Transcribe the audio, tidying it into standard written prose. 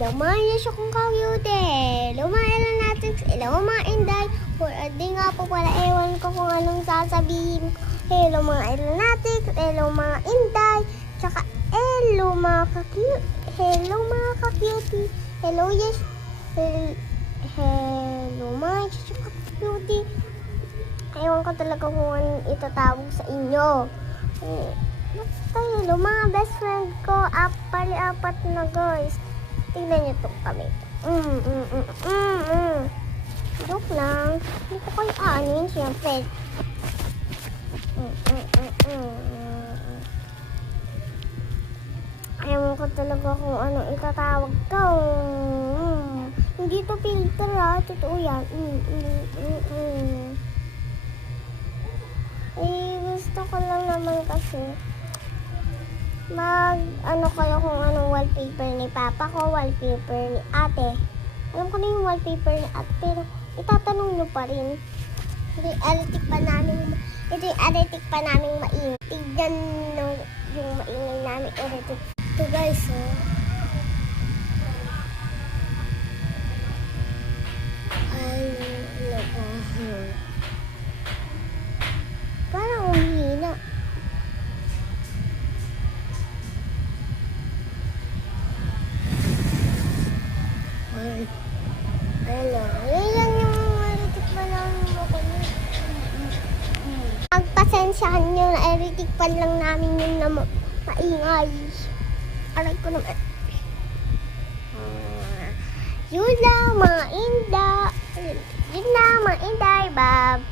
Lumayas akong kayute. Lumayas natin. Hello mga inday. Di nga po pala ewan ko kung anong sasabihin ko. Hello mga natin. Hello mga inday. Tsaka hello mga ka-cute. Hello mga ka-cutie. Hello yes. Hello mga ka-cutie. Ewan ko talaga kung anong itatawag sa inyo. Basta hello mga best friend ko. Apat na guys. Tingnan niyo itong kami. Joke lang. Hindi ko kayo aanin, siyempre. Ewan ko talaga kung anong itatawag ko. Hindi to filter ha. Totoo yan. Gusto ko lang naman kasi ano kayo kung anong wallpaper ni Papa ko, wallpaper ni Ate. Alam ko na yung wallpaper ni Ate, pero itatanong nyo pa rin. Hindi aratik pa namin maingay. Tignan nyo yung maingay namin aratik. Ito guys, oh. Parang umihina. Ano? Yun lang yung eritik pa namin ako. Pagpasensyahan nyo na eritik pa lang namin yun na maingay. Aray ko naman. Yun lang mga inday. Yun lang mga inday, Bob.